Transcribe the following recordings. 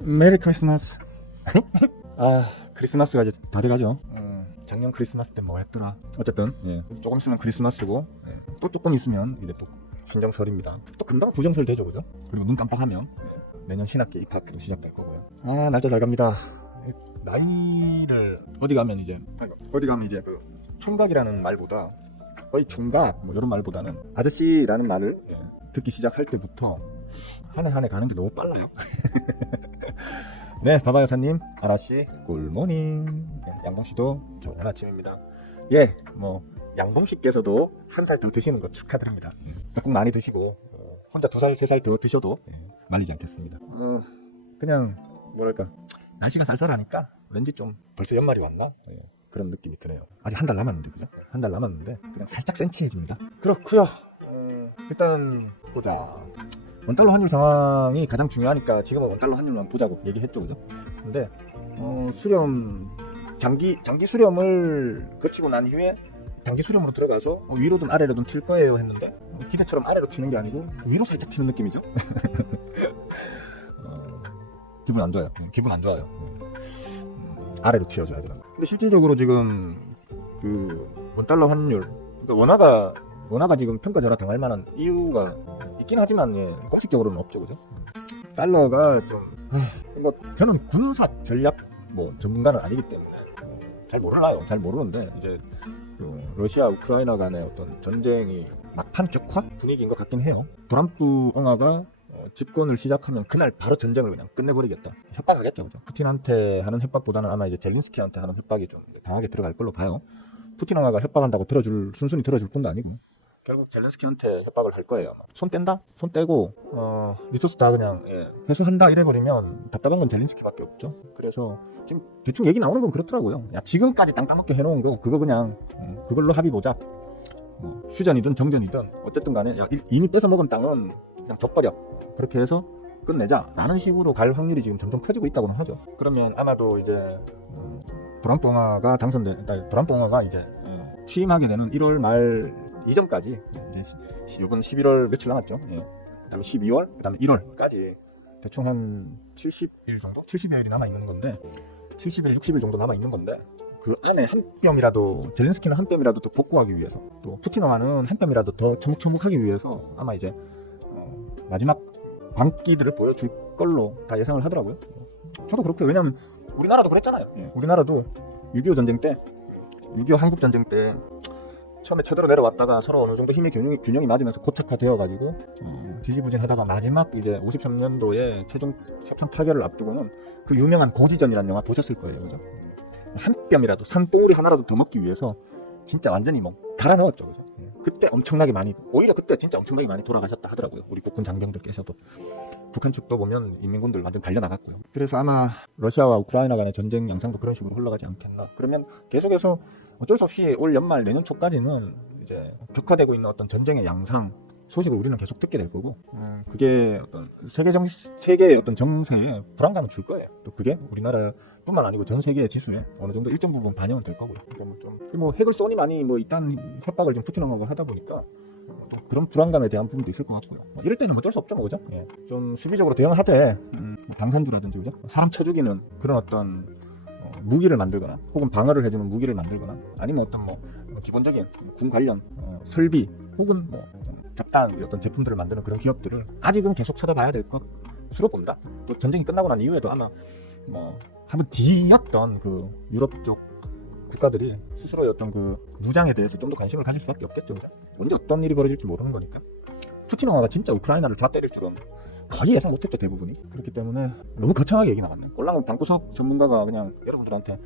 메리 크리스마스. 아, 크리스마스가 이제 다 돼가죠. 작년 크리스마스 때 뭐 했더라. 어쨌든 조금 있으면 크리스마스고, 또 조금 있으면 이제 또 신정설입니다. 또 금방 부정설 되죠, 그죠? 그리고 눈 깜빡하면 내년 신학기 입학도 시작될 거고요. 아, 날짜 잘 갑니다. 나이를 어디 가면 이제 그 총각이라는 말보다 거의 총각 뭐 이런 말보다는 아저씨라는 말을 듣기 시작할 때부터 한 해 한 해 가는 게 너무 빨라요. 네, 바바 여사님, 아라씨, 굿모닝. 양봉씨도 좋은 아침입니다. 예, 뭐 양봉씨께서도 한 살 더 드시는 거 축하드립니다. 꼭 많이 드시고 혼자 2살, 3살 더 드셔도 말리지 않겠습니다. 그냥 뭐랄까, 날씨가 쌀쌀하니까 왠지 좀 벌써 연말이 왔나? 그런 느낌이 드네요. 아직 한 달 남았는데, 그죠? 한 달 남았는데 그냥 살짝 센치해집니다. 그렇고요. 일단 보자. 원달러 환율 상황이 가장 중요하니까 지금은 원달러 환율만 보자고 얘기했죠, 그죠? 근데 수렴 장기 수렴을 거치고 난 이후에 단기 수렴으로 들어가서 위로든 아래로든 튈 거예요 했는데 기대처럼 아래로 튀는 게 아니고 위로 살짝 튀는 느낌이죠. 기분 안 좋아요. 기분 안 좋아요. 아래로 튀어줘야 돼요. 근데 실질적으로 지금 그 원달러 환율, 그러니까 원화가 지금 평가절하 당할 만한 이유가 있긴 하지만 공식적으로는 없죠, 그죠? 달러가 좀 뭐 저는 군사 전략 뭐 전문가는 아니기 때문에 잘 몰라요. 잘 모르는데 이제 러시아 우크라이나 간의 어떤 전쟁이 막판 격화 분위기인 것 같긴 해요. 트럼프 엉아가 집권을 시작하면 그날 바로 전쟁을 그냥 끝내버리겠다. 협박하겠죠, 그죠? 푸틴한테 하는 협박보다는 아마 이제 젤린스키한테 하는 협박이 좀 강하게 들어갈 걸로 봐요. 푸틴 엉아가 협박한다고 순순히 들어줄 뿐도 아니고 결국 젤렌스키한테 협박을 할 거예요. 손 뗀다? 손 떼고 리소스 다 그냥 회수한다 이래버리면 답답한 건 젤렌스키밖에 없죠. 그래서 지금 대충 얘기 나오는 건 그렇더라고요. 야, 지금까지 땅 따먹게 해놓은 거 그거 그냥 그걸로 합의 보자. 휴전이든 정전이든 어쨌든 간에 야, 이미 뺏어 먹은 땅은 그냥 줘버려. 그렇게 해서 끝내자 라는 식으로 갈 확률이 지금 점점 커지고 있다고는 하죠. 그러면 아마도 이제 트럼프 엉아가 이제 취임하게 되는 1월 말 이전까지 이제 이번 11월 며칠 남았죠. 그다음에 12월, 그다음에 1월까지 대충 한 70일 정도, 70여일이 남아 있는 건데, 70일, 60일 정도 남아 있는 건데, 그 안에 한 뼘이라도 젤렌스키는 한 뼘이라도 더 복구하기 위해서, 또 푸틴어와는 한 뼘이라도 더 처묵처묵하기 위해서 아마 이제 마지막 광기들을 보여줄 걸로 다 예상을 하더라고요. 저도 그렇고요. 왜냐면 우리나라도 그랬잖아요. 우리나라도 6.25 전쟁 때, 6.25 한국 전쟁 때. 처음에 쳐들어 내려왔다가 서로 어느 정도 힘의 균형이 맞으면서 고착화되어가지고 지지부진하다가 마지막 이제 53년도에 최종 협상 타결을 앞두고는 그 유명한 고지전이라는 영화 보셨을 거예요, 그죠? 한 뼘이라도 산봉우리 하나라도 더 먹기 위해서 진짜 완전히 뭐 갈아 넣었죠, 그죠? 그때 엄청나게 많이, 오히려 그때 진짜 엄청나게 많이 돌아가셨다 하더라고요. 우리 국군 장병들께서도. 북한 측도 보면 인민군들 완전 달려나갔고요. 그래서 아마 러시아와 우크라이나 간의 전쟁 양상도 그런 식으로 흘러가지 않겠나. 그러면 계속해서 어쩔 수 없이 올 연말 내년 초까지는 이제 격화되고 있는 어떤 전쟁의 양상 소식을 우리는 계속 듣게 될 거고, 그게 어떤 세계의 어떤 정세에 불안감을 줄 거예요. 또 그게 우리나라뿐만 아니고 전 세계의 지수에 어느 정도 일정 부분 반영은 될 거고요. 그러니까 뭐 핵을 쏘니 많이 뭐 이딴 협박을 좀 푸틴 엉아가 하다 보니까 또 그런 불안감에 대한 부분도 있을 것 같고요. 이럴 때는 어쩔 수 없죠, 뭐, 그죠? 좀 수비적으로 대응하되 방산주라든지, 그죠? 사람 쳐 죽이는 그런 어떤 무기를 만들거나 혹은 방어를 해주는 무기를 만들거나 아니면 어떤 뭐 기본적인 군 관련 설비 혹은 뭐 잡다한 어떤 제품들을 만드는 그런 기업들을 아직은 계속 쳐다봐야 될 것으로 본다. 또 전쟁이 끝나고 난 이후에도 아마 뭐 한번 뒤였던 그 유럽 쪽 국가들이 스스로의 어떤 그 무장에 대해서 좀 더 관심을 가질 수밖에 없겠죠. 언제 어떤 일이 벌어질지 모르는 거니까. 푸틴 엉아가 진짜 우크라이나를 다 때릴 줄은 거의 예상 못했죠, 대부분이. 그렇기 때문에 너무 거창하게 얘기 나왔네. 꼴랑 방구석 전문가가 그냥 여러분들한테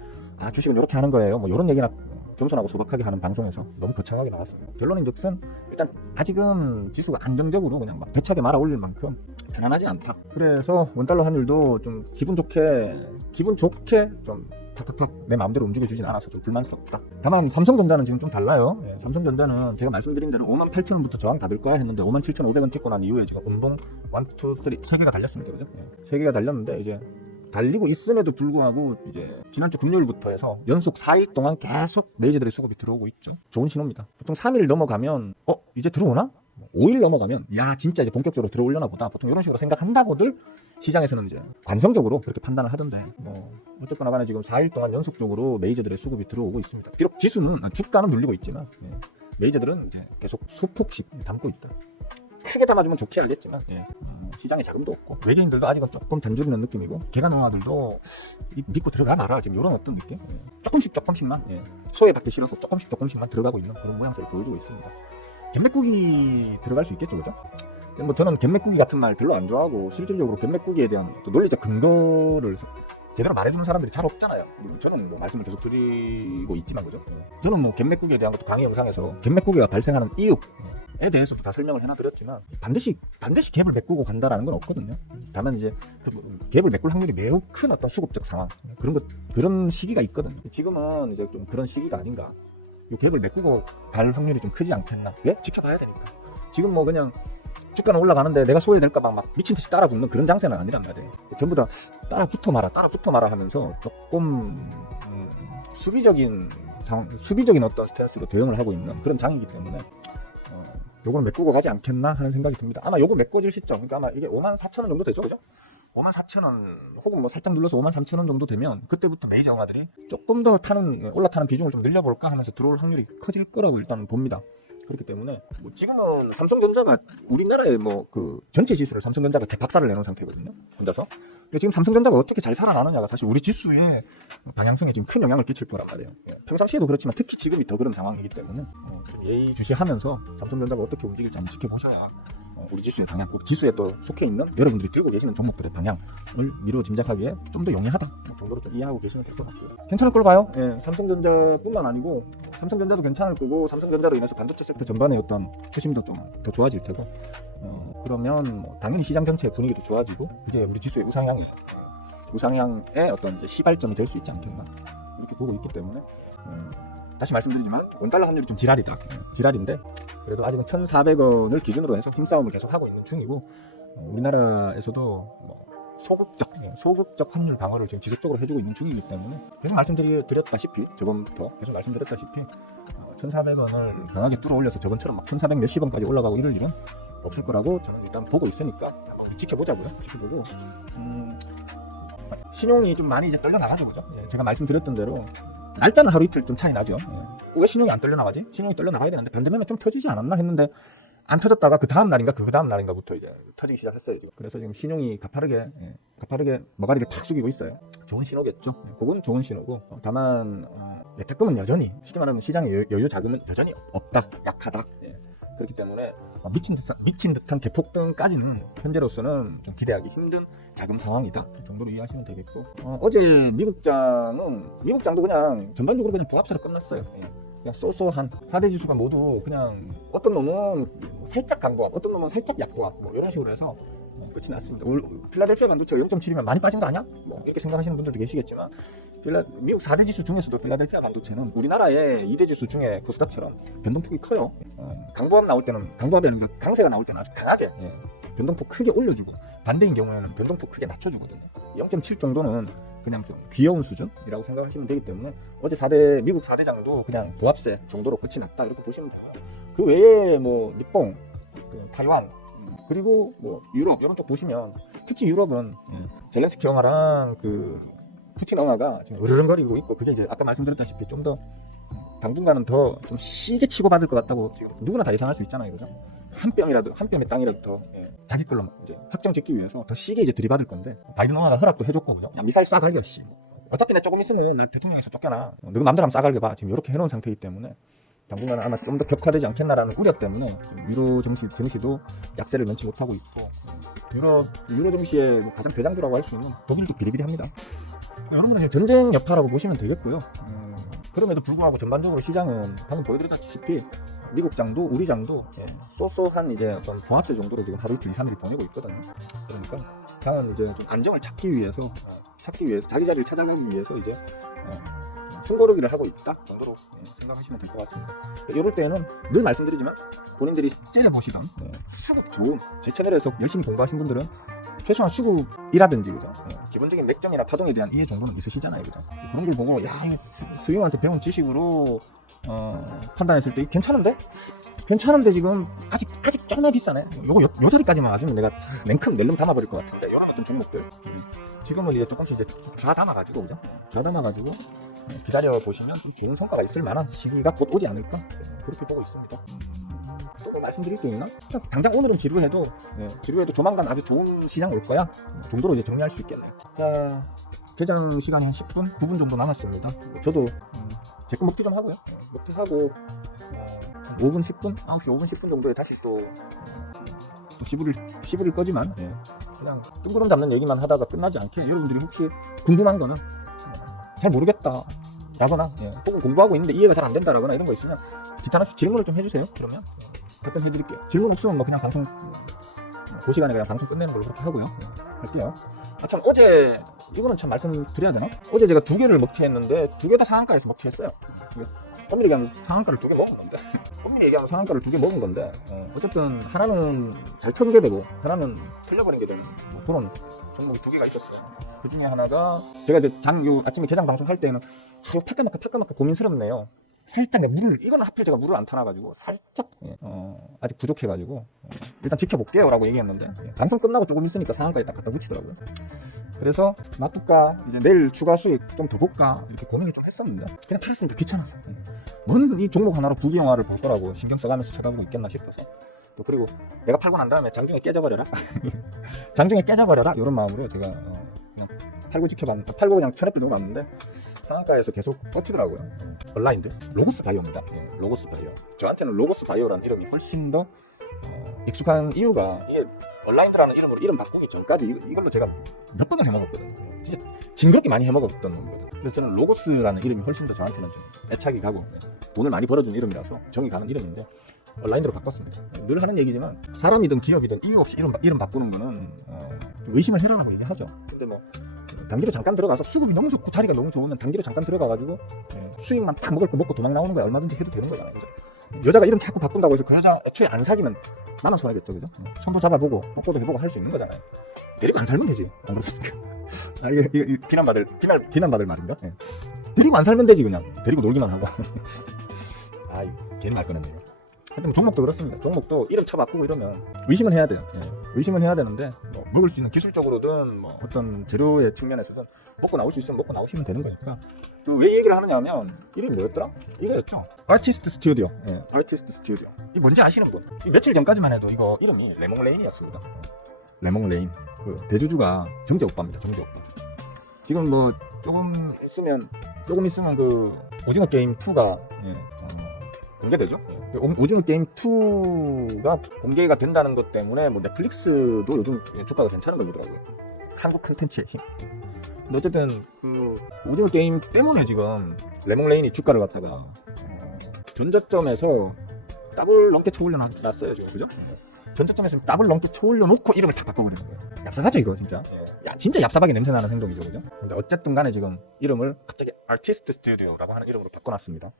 주식은 이렇게 하는 거예요, 뭐 이런 얘기나 겸손하고 소박하게 하는 방송에서 너무 거창하게 나왔어요. 결론인즉슨 일단 아직은 지수가 안정적으로 그냥 막 대차게 말아 올릴 만큼 편안하진 않다. 그래서 원달러 환율도 좀 기분 좋게 좀 탁탁탁 내 마음대로 움직여주진 않아서 좀 불만스럽다. 다만 삼성전자는 지금 좀 달라요. 삼성전자는 제가 말씀드린 대로 58,000원부터 저항 받을 거야 했는데 57,500원 찍고 난 이후에 지금 운동 1, 2, 3, 3개가 달렸습니다, 그죠? 3개가 달렸는데 이제 달리고 있음에도 불구하고 이제 지난주 금요일부터 해서 연속 4일 동안 계속 메이저들의 수급이 들어오고 있죠. 좋은 신호입니다. 보통 3일 넘어가면 이제 들어오나? 5일 넘어가면 야 진짜 이제 본격적으로 들어올려나 보다 보통 이런 식으로 생각한다고들 시장에서는 이제 관성적으로 그렇게 판단을 하던데 어쨌거나 간에 지금 4일 동안 연속적으로 메이저들의 수급이 들어오고 있습니다. 비록 지수는 주가는 눌리고 있지만 메이저들은 이제 계속 소폭씩 담고 있다. 크게 담아주면 좋게 알겠지만 시장에 자금도 없고 외계인들도 아직은 조금 잔주르는 느낌이고 개간영화들도 믿고 들어가 마라 지금 이런 어떤 느낌 조금씩만 소외받기 싫어서 조금씩만 들어가고 있는 그런 모양새를 보여주고 있습니다. 갯맥국이 들어갈 수 있겠죠, 그죠? 뭐 저는 갯맥국이 같은 말 별로 안 좋아하고 실질적으로 갯맥국이에 대한 또 논리적 근거를 제대로 말해주는 사람들이 잘 없잖아요. 저는 뭐 말씀을 계속 드리고 있지만 그죠? 저는 뭐 갯맥국에 대한 것도 강의 영상에서 갯맥국이가 발생하는 이유에 대해서도 다 설명을 해놔드렸지만 반드시 갭을 메꾸고 간다라는 건 없거든요. 다만 이제 갭을 메꿀 확률이 매우 큰 어떤 수급적 상황 그런 시기가 있거든요. 지금은 이제 좀 그런 시기가 아닌가. 이 갭을 메꾸고 갈 확률이 좀 크지 않겠나. 왜? 지켜봐야 되니까. 지금 뭐 그냥 주가는 올라가는데 내가 소외될까봐 막 미친듯이 따라 붙는 그런 장세는 아니란 말이에요. 전부 다 따라 붙어 마라 하면서 조금 수비적인 어떤 스탠스로 대응을 하고 있는 그런 장이기 때문에 요거는 메꾸고 가지 않겠나 하는 생각이 듭니다. 아마 요거 메꿔질 시점, 그러니까 아마 이게 54,000원 정도 되죠, 그죠? 54,000원 혹은 뭐 살짝 눌러서 53,000원 정도 되면 그때부터 메이저 영화들이 조금 더 올라타는 비중을 좀 늘려볼까 하면서 들어올 확률이 커질 거라고 일단 봅니다. 그렇기 때문에 뭐 지금은 삼성전자가 우리나라의 뭐 그 전체 지수를 삼성전자가 대박살을 내놓은 상태거든요, 혼자서. 근데 지금 삼성전자가 어떻게 잘 살아나느냐가 사실 우리 지수의 방향성에 지금 큰 영향을 끼칠 거란 말이에요. 평상시에도 그렇지만 특히 지금이 더 그런 상황이기 때문에 좀 예의주시하면서 삼성전자가 어떻게 움직일지 한번 지켜보셔야 우리 지수의 방향, 꼭 지수에 또 속해 있는 여러분들이 들고 계시는 종목들의 방향을 미루어 짐작하기에 좀 더 용이하다 정도로 좀 이해하고 계시면 될 것 같고요. 괜찮을 걸 봐요. 삼성전자뿐만 아니고 삼성전자도 괜찮을 거고 삼성전자로 인해서 반도체 섹터 전반의 어떤 투심도 좀 더 좋아질 테고 그러면 뭐 당연히 시장 전체의 분위기도 좋아지고 그게 우리 지수의 우상향의 어떤 이제 시발점이 될 수 있지 않겠나 이렇게 보고 있기 때문에 다시 말씀드리지만 원달러 환율이 좀 지랄인데 그래도 아직은 1,400원을 기준으로 해서 힘싸움을 계속 하고 있는 중이고 우리나라에서도 뭐 소극적 환율 방어를 지금 지속적으로 해주고 있는 중이기 때문에 계속 말씀드렸다시피 저번부터 계속 말씀드렸다시피 1,400원을 강하게 뚫어올려서 저번처럼 막 1,400 몇십 원까지 올라가고 이럴 일은 없을 거라고 저는 일단 보고 있으니까 한번 지켜보자고요. 지켜보고 신용이 좀 많이 이제 떨려나가죠, 그죠? 제가 말씀드렸던 대로 날짜는 하루 이틀 좀 차이 나죠. 왜 신용이 안 떨려나가지? 신용이 떨려나가야 되는데 반대면에 좀 터지지 않았나 했는데 안 터졌다가 그 다음 날인가부터 이제 터지기 시작했어요, 지금. 그래서 지금 신용이 가파르게 머가리를 팍 숙이고 있어요. 좋은 신호겠죠. 그건 좋은 신호고 다만 예탁금은 여전히 쉽게 말하면 시장의 여유 자금은 여전히 없다, 약하다. 그렇기 때문에 미친 듯한 대폭등까지는 현재로서는 좀 기대하기 힘든 자금 상황이다 정도로 이해하시면 되겠고 어제 미국장도 그냥 전반적으로 그냥 부합세로 끝났어요. 그냥 쏘쏘한 4대 지수가 모두 그냥 어떤 놈은 살짝 강보합, 어떤 놈은 살짝 약보합 뭐 이런 식으로 해서 끝이 났습니다. 필라델피아 반도체가 0.7이면 많이 빠진 거 아니야? 뭐 이렇게 생각하시는 분들도 계시겠지만 미국 4대 지수 중에서도 필라델피아 반도체는 우리나라의 2대 지수 중에 코스닥처럼 변동폭이 커요. 강보합 나올 때는 강세가 나올 때는 아주 강하게 변동폭 크게 올려주고 반대인 경우에는 변동폭 크게 낮춰주거든요. 0.7 정도는 그냥 좀 귀여운 수준이라고 생각하시면 되기 때문에 어제 미국 4대장도 그냥 부합세 정도로 끝이 났다 이렇게 보시면 되고요. 그 외에 뭐 일본, 타이완 그리고 뭐 유럽 이런 쪽 보시면 특히 유럽은 젤렌스키 영화랑 그 푸틴 영화가 지금 으르렁거리고 있고 그게 이제 아까 말씀드렸다시피 좀 더 당분간은 더 좀 시게 치고받을 것 같다고 지금 누구나 다 예상할 수 있잖아요, 그죠? 한 뼘의 땅이라도 더 자기 걸로 이제 확정 짓기 위해서 더 시게 이제 들이받을 건데 바이든 영화가 허락도 해줬고 그죠? 야 미사일 싸갈겨 씨. 어차피 나 조금 있으면 난 대통령에서 쫓겨나. 너가 맘대로 하면 싸갈겨봐. 지금 이렇게 해놓은 상태이기 때문에 당분간 아마 좀 더 격화되지 않겠나라는 우려 때문에 유로 증시도 약세를 면치 못하고 있고 유로 증시의 가장 대장주라고 할 수 있는 독일도 비리비리합니다. 여러분은 전쟁 여파라고 보시면 되겠고요. 그럼에도 불구하고 전반적으로 시장은 방금 보여드렸다시피 미국 장도 우리 장도 쏘쏘한 이제 어떤 봉합세 정도로 지금 하루 이틀 2, 3일 보내고 있거든요. 그러니까 장은 이제 좀 안정을 찾기 위해서 자기 자리를 찾아가기 위해서 이제 숨고르기를 하고 있다 정도로 생각하시면 될 것 같습니다. 이럴 때는 늘 말씀드리지만 본인들이 째려보시던 수급 좋은 제 채널에서 열심히 공부하신 분들은 최소한 수급이라든지 그죠? 기본적인 맥점이나 파동에 대한 이해 정도는 있으시잖아요, 그죠? 그런 걸 보고 야 수용한테 배운 지식으로 판단했을 때 괜찮은데? 괜찮은데 지금 아직 조금만 비싸네. 요거 요 자리까지만 와주면 내가 냉큼 낼름 담아버릴 것 같은데 이런 어떤 종목들 지금은 이제 조금씩 이제 좌담아가지고 그죠? 좌담아가지고 기다려 보시면 좀 좋은 성과가 있을 만한 시기가 곧 오지 않을까 그렇게 보고 있습니다. 또 뭐 말씀드릴 게 있나? 당장 오늘은 지루해도 조만간 아주 좋은 시장 올 거야 정도로 이제 정리할 수 있겠네요. 자, 개장 시간이 한 10분, 9분 정도 남았습니다. 저도 제 거 먹튀 좀 하고요. 먹튀하고 5분, 10분, 9시 5분, 10분 정도에 다시 또 시부를 거지만 그냥 뜬구름 잡는 얘기만 하다가 끝나지 않게 여러분들이 혹시 궁금한 거는 잘 모르겠다 라거나 혹은 공부하고 있는데 이해가 잘 안 된다라거나 이런 거 있으면 기타 없이 질문을 좀 해주세요. 그러면 답변 해드릴게요. 질문 없으면 뭐 그냥 방송 그 시간에 그냥 방송 끝내는 걸로 그렇게 하고요. 할게요. 참 어제 이거는 참 말씀드려야 되나? 어제 제가 2개를 먹튀했는데 2개 다 상한가에서 먹튀했어요. 엄밀히 얘기하면 상한가를 2개 먹은 건데 엄밀히 얘기하면 상한가를 2개 먹은 건데 어쨌든 하나는 잘 턴게 되고 하나는 틀려버린 게 되는 그런 종목이 2개가 있었어요. 그 중에 하나가 제가 이제 아침에 개장 방송 할 때는 팔까 말까 고민스럽네요. 살짝 이거는 하필 제가 물을 안 타놔가지고 살짝 아직 부족해가지고 일단 지켜볼게요 라고 얘기했는데 방송 끝나고 조금 있으니까 상한가에 딱 갖다 붙이더라고요. 그래서 놔둘까 이제 내일 추가 수익 좀 더 볼까 이렇게 고민을 좀 했었는데 그냥 팔았으면 더 귀찮아서 뭔 이 종목 하나로 부귀영화를 벌더라고 신경 써가면서 쳐다보고 있겠나 싶어서 또 그리고 내가 팔고 난 다음에 장중에 깨져버려라 이런 마음으로 제가 그냥 팔고 그냥 천에 빼고 갔는데 상한가에서 계속 버티더라고요. 온라인들 로고스 바이오입니다. 로고스 바이오. 저한테는 로고스 바이오라는 이름이 훨씬 더 익숙한 이유가 이게 온라인드라는 이름으로 이름 바꾸기 전까지 이걸로 제가 몇 번을 해먹었거든요. 진짜 징그럽게 많이 해먹었던 거거든요. 그래서 저는 로고스라는 이름이 훨씬 더 저한테는 좀 애착이 가고 돈을 많이 벌어준 이름이라서 정이 가는 이름인데 온라인드로 바꿨습니다. 늘 하는 얘기지만 사람이든 기업이든 이유 없이 이름 바꾸는 거는 좀 의심을 해라라고 얘기하죠. 근데 뭐 단기로 잠깐 들어가서 수급이 너무 좋고 자리가 너무 좋으면 단기로 잠깐 들어가가지고 수익만 탁 먹을 거 먹고 도망 나오는 거야 얼마든지 해도 되는 거잖아요. 그죠? 여자가 이름 자꾸 바꾼다고 해서 그 여자 애초에 안 사귀면 나만 손해겠죠. 그죠? 손도 잡아보고 먹고도 해보고 할 수 있는 거잖아요. 데리고 안 살면 되지. 안 그렇습니까? 이게 비난받을 말인가? 데리고 안 살면 되지 그냥. 데리고 놀기만 하고. 괜히 말 꺼냈네요. 하여튼 종목도 그렇습니다. 종목도 이름 쳐바꾸고 이러면 의심은 해야 돼요. 의심은 해야 되는데 뭐 먹을 수 있는 기술적으로든 뭐 어떤 재료의 측면에서든 먹고 나올 수 있으면 먹고 나오시면 되는 거니까. 왜 얘기를 하느냐 하면 이름이 뭐였더라? 이거였죠. 아티스트 스튜디오. 아티스트 스튜디오. 이 뭔지 아시는 분? 며칠 전까지만 해도 이거 이름이 레몽레인이었습니다. 레몽레인. 그 대주주가 정재 오빠입니다. 정재 오빠. 지금 뭐 조금 있으면 그 오징어 게임 2가 공개되죠. 오징어 게임 2가 공개가 된다는 것 때문에 뭐 넷플릭스도 요즘 주가가 괜찮은 거 보더라고요. 한국 콘텐츠의 힘. 근데 어쨌든 그 오징어 게임 때문에 지금 레몽레인이 주가를 갖다가 전저점에서 더블 넘게 쳐올려놨어요 지금. 그죠? 전저점에서 더블 넘게 쳐올려놓고 이름을 다 바꿔버리는 거예요. 얍삽하죠 이거 진짜. 진짜 얍삽하게 냄새나는 행동이죠. 그죠? 근데 어쨌든 간에 지금 이름을 갑자기 아티스트 스튜디오라고 하는 이름으로 바꿔놨습니다.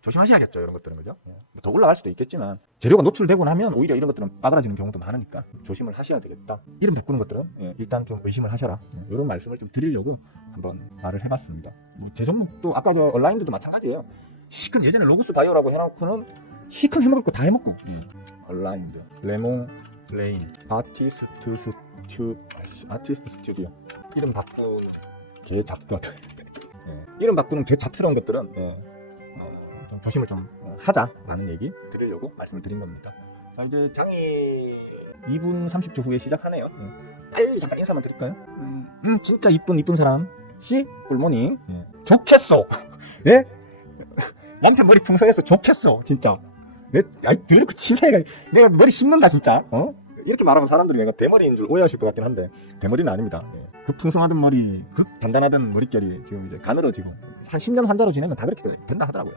조심하셔야겠죠 이런 것들은. 그죠? 더 올라갈 수도 있겠지만 재료가 노출되고 나면 오히려 이런 것들은 빠그라지는 경우도 많으니까 조심을 하셔야 되겠다. 이름 바꾸는 것들은 일단 좀 의심을 하셔라. 이런 말씀을 좀 드리려고 한번 말을 해봤습니다. 제 종목도 아까 저 온라인들도 마찬가지예요. 시큰 예전에 로고스 바이오라고 해놓고는 시큰 해먹을 거 다 해먹고 온라인드 레몽레인 아티스트 스튜디오 이름 바꾼 개 잡것 이름 바꾸는 개 잡스러운 것들은 좀 조심을 좀 하자라는 얘기 드리려고 말씀을 드린 겁니다. 자, 이제 장이 2분 30초 후에 시작하네요. 빨리 잠깐 인사만 드릴까요? 진짜 이쁜 사람 씨 굿모닝. 좋겠어. 예? 남편 머리 풍성해서 좋겠어 진짜. 이렇게 치사해가 내가 머리 심는다 진짜. 이렇게 말하면 사람들이 내가 대머리인 줄 오해하실 것 같긴 한데 대머리는 아닙니다. 그 풍성하던 머리, 그 단단하던 머릿결이 지금 이제 가늘어지고 한 10년 환자로 지내면 다 그렇게 된다 하더라고요.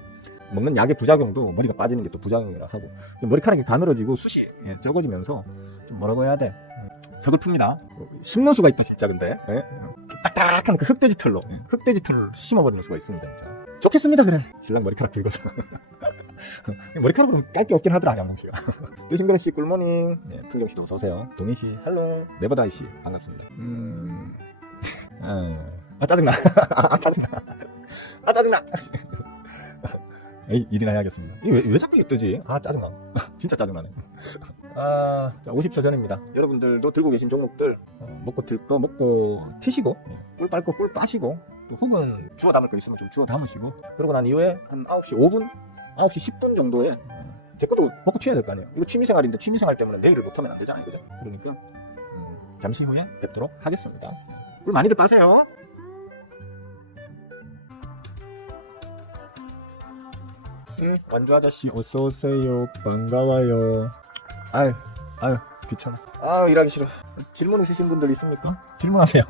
먹는 약의 부작용도 머리가 빠지는 게 또 부작용이라 하고 머리카락이 가늘어지고 숱이 적어지면서 좀 뭐라고 해야 돼? 서글픕니다. 심는 수가 있다 진짜. 근데 딱딱한 그 흑돼지 털로 심어버리는 수가 있습니다 진짜. 좋겠습니다. 그래 신랑 머리카락 긁어서 머리카락으로 깔 게 없긴 하더라 양봉씨가. 유신근씨 굿모닝. 풍경씨도 어서오세요. 동희씨 할로. 네버다이씨 반갑습니다. 짜증나. 짜증나. 에이, 일이나 해야겠습니다. 이게 왜 자꾸 이게 뜨지? 아, 짜증나. 진짜 짜증나네. 자, 50초 전입니다. 여러분들도 들고 계신 종목들 먹고 들 거 먹고 튀시고, 꿀 빨고 꿀 빠시고, 또 혹은 주워 담을 거 있으면 좀 주워 담으시고, 그러고 난 이후에 한 9시 5분, 9시 10분 정도에 제 것도 먹고 튀어야 될 거 아니에요. 이거 취미생활인데 취미생활 때문에 내일을 못하면 안 되잖아요, 그죠? 그러니까 잠시 후에 뵙도록 하겠습니다. 꿀 많이들 빠세요. 완주 아저씨 어서 오세요. 반가워요. 아유 귀찮아. 일하기 싫어. 질문 있으신 분들 있습니까? 질문하세요.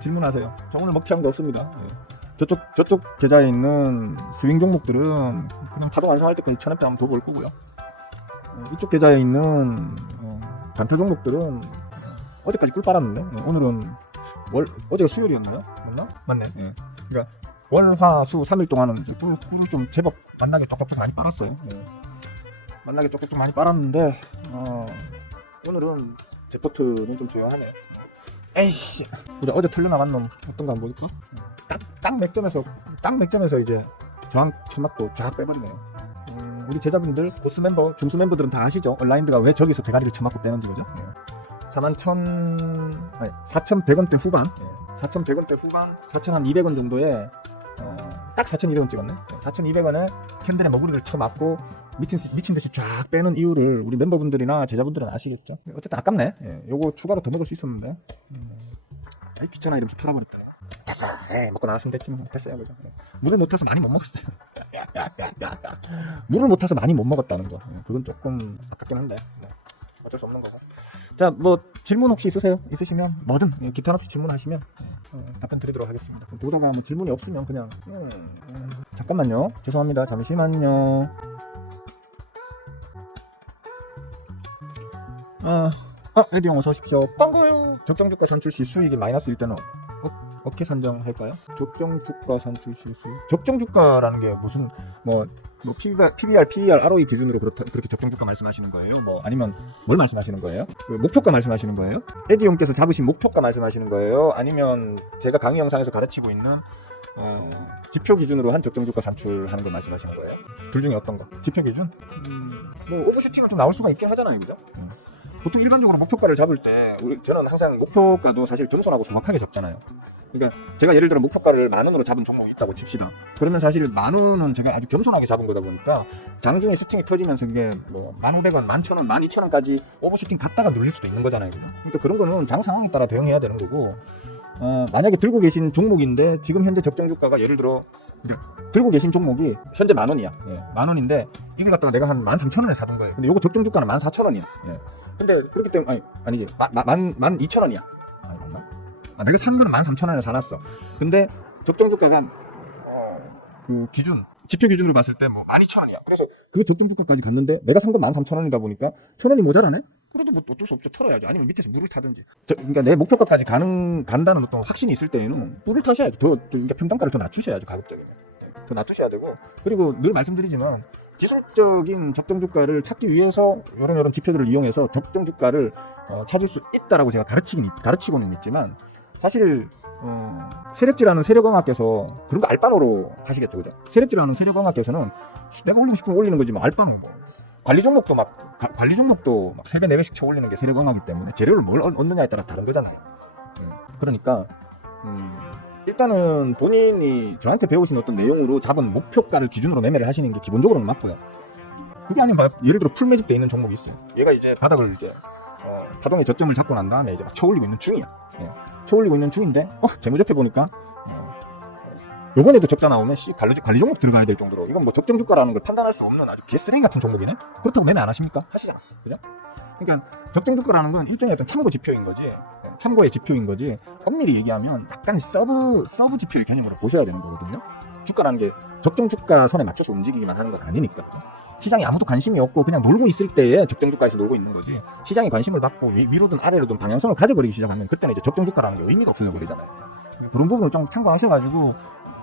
질문하세요. 저 오늘 먹튀한 거 없습니다. 저쪽 계좌에 있는 스윙 종목들은 그냥 파동 완성할 때까지 1000원대 한번 더 볼 거고요. 이쪽 계좌에 있는 단타 종목들은 어제까지 꿀 빨았는데 오늘은 어제가 수요일이었나요? 맞네. 그러니까 월, 화, 수 3일 동안은 꿀을 좀 제법 만나게 쪽쪽쪽 많이 빨았어요. 만나게 쪽쪽쪽 많이 빨았는데 오늘은 제 포트는 좀 조용하네. 에이씨, 보자. 어제 털려나간 놈 어떤 거 한번 볼까? 딱 맥점에서 이제 저항 천막도 쫙 빼버리네요. 우리 제자분들, 고스 멤버, 중수 멤버들은 다 아시죠? 온라인드가 왜 저기서 대가리를 쳐맞고 빼는지, 그죠? 4,100원대 후반, 4,100원대 후반, 4,200원 정도에 딱 4,200원 찍었네. 4,200원에 캔들의 머구리를 쳐맞고 미친 듯이 쫙 빼는 이유를 우리 멤버분들이나 제자분들은 아시겠죠? 어쨌든 아깝네. 요거 추가로 더 먹을 수 있었는데. 귀찮아 이러면서 털어버렸다. 됐어. 먹고 나왔으면 됐지 뭐. 됐어요, 그죠? 물을 못 타서 많이 못 먹었어요. 물을 못 타서 많이 못 먹었다는 거. 그건 조금 아깝긴 한데. 어쩔 수 없는 거고. 자, 뭐 질문 혹시 있으시면 뭐든 기탄 없이 질문하시면 답변 드리도록 하겠습니다. 보다가 뭐 질문이 없으면 그냥 잠깐만요. 죄송합니다. 잠시만요. 에디형 어서 오십시오. 반가워요. 적정주가 산출 시 수익이 마이너스일 때는 어떻게 산정할까요? 적정주가 산출 시 수익. 적정주가라는 게 무슨 뭐 PBR, PER, ROE 기준으로 그렇게 적정주가 말씀하시는 거예요? 뭐 아니면 뭘 말씀하시는 거예요? 목표가 말씀하시는 거예요? 에디형께서 잡으신 목표가 말씀하시는 거예요? 아니면 제가 강의 영상에서 가르치고 있는 지표 기준으로 한 적정주가 산출하는 걸 말씀하시는 거예요? 둘 중에 어떤 거? 지표 기준? 뭐 오버슈팅은 좀 나올 수가 있긴 하잖아요, 그죠? 보통 일반적으로 목표가를 잡을 때 저는 항상 목표가도 사실 겸손하고 정확하게 잡잖아요. 그러니까 제가 예를 들어 목표가를 10,000원으로 잡은 종목이 있다고 칩시다. 그러면 사실 10,000원은 제가 아주 겸손하게 잡은 거다 보니까 장중에 슈팅이 터지면서 이게 뭐 1,500원, 11,000원, 12,000원까지 오버슈팅 갔다가 눌릴 수도 있는 거잖아요. 그러니까 그런 거는 장 상황에 따라 대응해야 되는 거고, 만약에 들고 계신 종목인데 지금 현재 적정주가가 예를 들어 들고 계신 종목이 현재 10,000원이야. 10,000원인데 이걸 갖다가 내가 한 13,000원에 사둔 거예요. 근데 요거 적정주가는 14,000원이야. 근데 그렇기 때문에 아니지 12,000원이야. 맞나? 내가 산 거는 13,000원에 사놨어. 근데 적정주가가 그 기준 지표 기준으로 봤을 때 뭐 12,000원이야. 그래서 그 적정주가까지 갔는데 내가 산 건 13,000원이다 보니까 1,000원이 모자라네. 그래도 뭐 어쩔 수 없죠. 털어야지. 아니면 밑에서 물을 타든지. 그러니까 내 목표가까지 간다는 어떤 확신이 있을 때에는 물을 타셔야죠. 그러니까 평단가를 더 낮추셔야죠. 가급적이면 더 낮추셔야 되고, 그리고 늘 말씀드리지만 기술적인 적정주가를 찾기 위해서 이런 지표들을 이용해서 적정주가를 찾을 수 있다라고 제가 가르치고는 있지만, 사실 세력지라는 세력왕학께서 그런 거 알바노로 하시겠죠, 그죠? 세력지라는 세력왕학께서는 내가 올리고 싶으면 올리는 거지 뭐 알바노 뭐. 관리 종목도 막 3배 4배씩 쳐 올리는 게 세력왕하기 때문에 재료를 뭘 얻느냐에 따라 다른 거잖아요. 그러니까 일단은 본인이 저한테 배우신 어떤 내용으로 잡은 목표가를 기준으로 매매를 하시는 게 기본적으로는 맞고요. 그게 아니면 예를 들어 풀매집돼 있는 종목이 있어요. 얘가 이제 바닥을 이제 파동의 저점을 잡고 난 다음에 이제 막 쳐올리고 있는 중이야. 쳐올리고 있는 중인데 재무제표 보니까 요번에도 적자 나오면 관리 종목 들어가야 될 정도로 이건 뭐 적정주가라는 걸 판단할 수 없는 아주 개쓰레기 같은 종목이네. 그렇다고 매매 안 하십니까? 하시잖아, 그죠? 그러니까 적정주가라는 건 일종의 어떤 참고 지표인 거지, 참고의 지표인 거지. 엄밀히 얘기하면 약간 서브 지표의 개념으로 보셔야 되는 거거든요. 주가라는 게 적정주가 선에 맞춰서 움직이기만 하는 건 아니니까. 시장에 아무도 관심이 없고 그냥 놀고 있을 때에 적정주가에서 놀고 있는 거지, 시장이 관심을 받고 위로든 아래로든 방향성을 가져버리기 시작하면 그때는 이제 적정주가라는 게 의미가 없어져 버리잖아요. 그런 부분을 좀 참고하셔가지고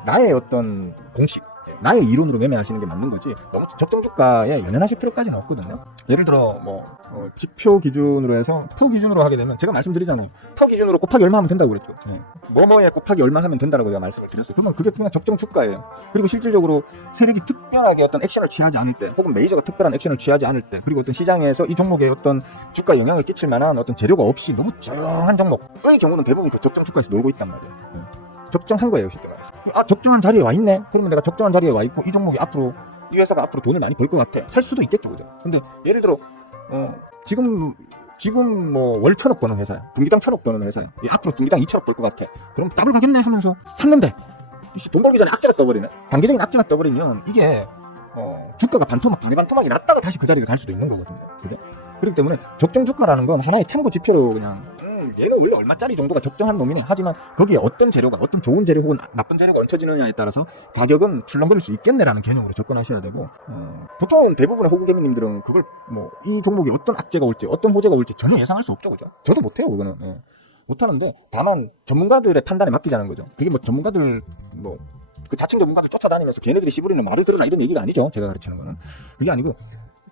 나의 어떤 공식, 나의 이론으로 매매하시는 게 맞는 거지 너무 적정 주가에 연연하실 필요까지는 없거든요. 예를 들어 지표 기준으로 해서 퍼 기준으로 하게 되면 제가 말씀드리잖아요. 퍼 기준으로 곱하기 얼마 하면 된다고 그랬죠. 뭐뭐에 곱하기 얼마 하면 된다고 제가 말씀을 드렸어요. 그러면 그게 그냥 적정 주가예요. 그리고 실질적으로 세력이 특별하게 어떤 액션을 취하지 않을 때, 혹은 메이저가 특별한 액션을 취하지 않을 때, 그리고 어떤 시장에서 이 종목에 어떤 주가 영향을 끼칠 만한 어떤 재료가 없이 너무 조용한 종목의 경우는 대부분 그 적정 주가에서 놀고 있단 말이에요. 적정한 거예요, 쉽게 말해서. 적정한 자리에 와 있네. 그러면 내가 적정한 자리에 와 있고 이 종목이 앞으로, 이 회사가 앞으로 돈을 많이 벌 것 같아. 살 수도 있겠죠, 그죠? 근데 예를 들어 지금 뭐 월 1,000억 버는 회사야. 분기당 1,000억 버는 회사야. 앞으로 분기당 2,000억 벌 것 같아. 그럼 더블 가겠네 하면서 샀는데 돈 벌기 전에 악재가 떠버리네. 단기적인 악재가 떠버리면 이게 주가가 반토막이 났다가 다시 그 자리를 갈 수도 있는 거거든요. 그죠? 그렇기 때문에 적정 주가라는 건 하나의 참고 지표로 그냥 얘는 원래 얼마짜리 정도가 적정한 놈이네. 하지만 거기에 어떤 재료가, 어떤 좋은 재료 혹은 나쁜 재료가 얹혀지느냐에 따라서 가격은 출렁거릴 수 있겠네라는 개념으로 접근하셔야 되고, 보통은 대부분의 호구개미님들은 그걸 이 종목이 어떤 악재가 올지, 어떤 호재가 올지 전혀 예상할 수 없죠, 그죠? 저도 못해요, 그거는. 못하는데 다만 전문가들의 판단에 맡기자는 거죠. 그게 전문가들 그 자칭 전문가들 쫓아다니면서 걔네들이 씨부리는 말을 들으라 이런 얘기가 아니죠. 제가 가르치는 거는 그게 아니고,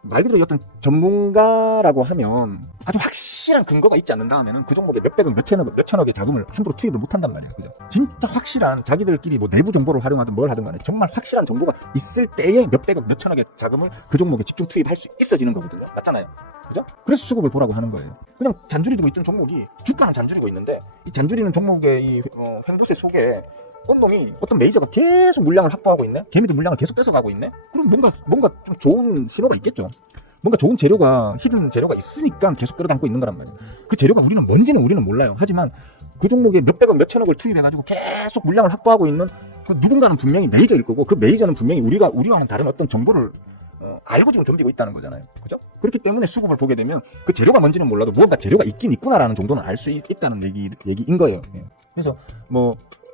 말 그대로 어떤 전문가라고 하면 아주 확실한 근거가 있지 않는다 하면은 그 종목에 몇백억, 몇천억의 자금을 함부로 투입을 못 한단 말이에요. 그죠? 진짜 확실한 자기들끼리 내부 정보를 활용하든 뭘 하든 간에 정말 확실한 정보가 있을 때에 몇백억, 몇천억의 자금을 그 종목에 집중 투입할 수 있어지는 거거든요. 맞잖아요. 그죠? 그래서 수급을 보라고 하는 거예요. 그냥 잔줄이고 있던 종목이, 주가는 잔줄이고 있는데 이 잔줄이는 종목의 이 횡보세 속에 어떤 메이저가 계속 물량을 확보하고 있네? 개미도 물량을 계속 뺏어가고 있네? 그럼 뭔가 좀 좋은 신호가 있겠죠? 뭔가 좋은 재료가, 히든 재료가 있으니까 계속 끌어당기고 있는 거란 말이에요. 그 재료가 뭔지는 우리는 몰라요. 하지만 그 종목에 몇백억, 몇천억을 투입해가지고 계속 물량을 확보하고 있는 그 누군가는 분명히 메이저일 거고, 그 메이저는 분명히 우리와는 다른 어떤 정보를 알고 지금 덤비고 있다는 거잖아요. 그죠? 그렇기 때문에 수급을 보게 되면 그 재료가 뭔지는 몰라도 무언가 재료가 있긴 있구나라는 정도는 알 수 있다는 얘기인 거예요. 그래서